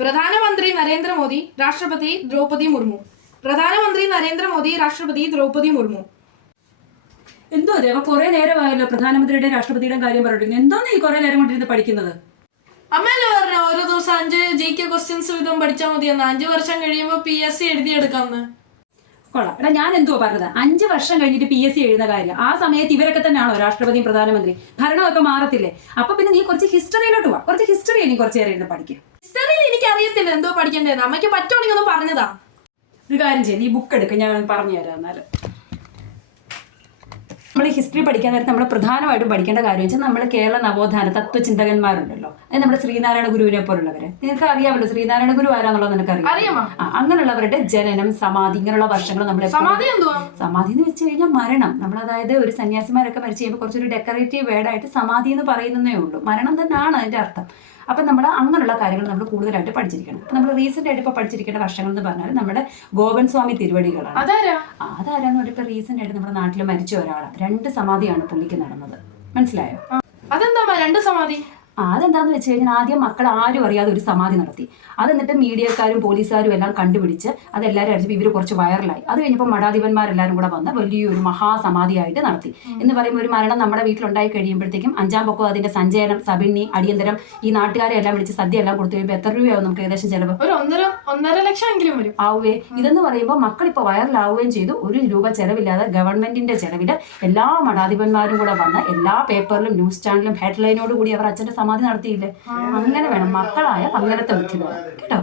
പ്രധാനമന്ത്രി നരേന്ദ്രമോദി രാഷ്ട്രപതി ദ്രൗപദി മുർമു. പ്രധാനമന്ത്രി നരേന്ദ്രമോദി രാഷ്ട്രപതി ദ്രൗപദി മുർമു. എന്തോ ദേവ കുറെ നേരമായല്ലോ പ്രധാനമന്ത്രിയുടെ രാഷ്ട്രപതിയുടെ കാര്യം പറഞ്ഞിട്ട്. എന്തോന്ന് ഈ കുറെ നേരം കൊണ്ടിരുന്ന് പഠിക്കുന്നത്? അമ്മല്ലേ പറഞ്ഞ ഓരോ ദിവസം 5 GK ക്വസ്റ്റ്യൻസ് വീതം പഠിച്ചാൽ മതിയെന്ന്. 5 വർഷം കഴിയുമ്പോൾ PSC എഴുതിയെടുക്കാമെന്ന്. കൊള്ളാം. എടാ ഞാൻ എന്തോ പറഞ്ഞത്, 5 വർഷം കഴിഞ്ഞിട്ട് PSC എഴുതുന്ന കാര്യം. ആ സമയത്ത് ഇവരൊക്കെ തന്നെയാണോ രാഷ്ട്രപതിയും പ്രധാനമന്ത്രി? ഭരണമൊക്കെ മാറത്തില്ലേ? അപ്പൊ പിന്നെ നീ കുറച്ച് ഹിസ്റ്ററിയിലോട്ട് പോവാ. കുറച്ച് ഹിസ്റ്ററി നീ കുറച്ച് നേരം ഇരുന്ന് പഠിക്കുക. ഹിസ്റ്ററിയിൽ എനിക്ക് അറിയത്തില്ല എന്തോ പഠിക്കേണ്ടത്. അമ്മയ്ക്ക് പറ്റുവാണെങ്കിൽ ഒന്ന് പറഞ്ഞതാ. ഒരു കാര്യം ചെയ്യും, നീ ബുക്ക് എടുക്കുക, ഞാൻ പറഞ്ഞു തരാം. എന്നാലും നമ്മൾ ഹിസ്റ്ററി പഠിക്കാൻ നേരത്തെ നമ്മൾ പ്രധാനമായിട്ടും പഠിക്കേണ്ട കാര്യം വെച്ചാൽ നമ്മൾ കേരള നവോത്ഥാന തത്വചിന്തകന്മാരുണ്ടല്ലോ, അത് നമ്മുടെ ശ്രീനാരായണ ഗുരുവിനെ പോലുള്ളവരെ. നിനക്ക് അറിയാമല്ലോ ശ്രീനാരായണ ഗുരു ആരാന്നുള്ളത് നിനക്കറിയാം. അങ്ങനെയുള്ളവരുടെ ജനനം, സമാധി, ഇങ്ങനെയുള്ള വർഷങ്ങൾ നമ്മൾ സമാധി എന്ന് വെച്ച് കഴിഞ്ഞാൽ മരണം. നമ്മൾ അതായത് ഒരു സന്യാസിമാരൊക്കെ മരിച്ചു കഴിയുമ്പോൾ കുറച്ചൊരു ഡെക്കറേറ്റീവ് വേർഡായിട്ട് സമാധി എന്ന് പറയുന്നതേ ഉള്ളൂ. മരണം തന്നെയാണ് അതിന്റെ അർത്ഥം. അപ്പം നമ്മൾ അങ്ങനെയുള്ള കാര്യങ്ങൾ നമ്മൾ കൂടുതലായിട്ട് പഠിച്ചിരിക്കണം. അപ്പം നമ്മൾ റീസെന്റ് ആയിട്ട് ഇപ്പോൾ പഠിച്ചിരിക്കേണ്ട വർഷങ്ങൾ എന്ന് പറഞ്ഞാൽ നമ്മുടെ ഗോപൻ സ്വാമി തിരുവടികളാണ്. അതാരാന്ന് പറഞ്ഞിട്ട് റീസെന്റ് ആയിട്ട് നമ്മുടെ നാട്ടിൽ മരിച്ച ഒരാളാണ്. 2 സമാധിയാണ് പുള്ളിക്ക് നടന്നത്. മനസ്സിലായോ? അതെന്താ 2 സമാധി? അതെന്താന്ന് വെച്ച് കഴിഞ്ഞാൽ ആദ്യം മക്കൾ ആരും അറിയാതെ ഒരു സമാധി നടത്തി. അത് എന്നിട്ട് മീഡിയക്കാരും പോലീസുകാരും എല്ലാം കണ്ടുപിടിച്ച് അതെല്ലാവരും അടിച്ചപ്പോൾ ഇവർ കുറച്ച് വൈറലായി. അത് കഴിഞ്ഞപ്പോൾ മഠാധിപന്മാരെല്ലാവരും കൂടെ വന്ന് വലിയൊരു മഹാസമാധിയായിട്ട് നടത്തി. എന്ന് പറയുമ്പോൾ ഒരു മരണം നമ്മുടെ വീട്ടിലുണ്ടായി കഴിയുമ്പോഴത്തേക്കും 5-ാം പൊക്കം അതിന്റെ സഞ്ചയനം, സബിണ്ണി, അടിയന്തരം, ഈ നാട്ടുകാരെ എല്ലാം വിളിച്ച് സദ്യ എല്ലാം കൊടുത്തു കഴിയുമ്പോൾ എത്ര രൂപയാവും നമുക്ക് ഏകദേശം ചിലവ്? ഒരു 1.5 ലക്ഷം വരും ആവുകയെ. ഇതെന്ന് പറയുമ്പോൾ മക്കൾ ഇപ്പോൾ വൈറലാവുകയും ചെയ്തു. 1 രൂപ ചെലവില്ലാതെ ഗവൺമെന്റിന്റെ ചെലവിൽ എല്ലാ മഠാധിപന്മാരും കൂടെ വന്ന് എല്ലാ പേപ്പറിലും ന്യൂസ് ചാനലിലും ഹെഡ്ലൈനോട് കൂടി അവർ അച്ഛന്റെ സമാധി നടത്തിയില്ലേ? അങ്ങനെ വേണം മക്കളായ അങ്ങനത്തെ ബുദ്ധിമുട്ട് കേട്ടോ.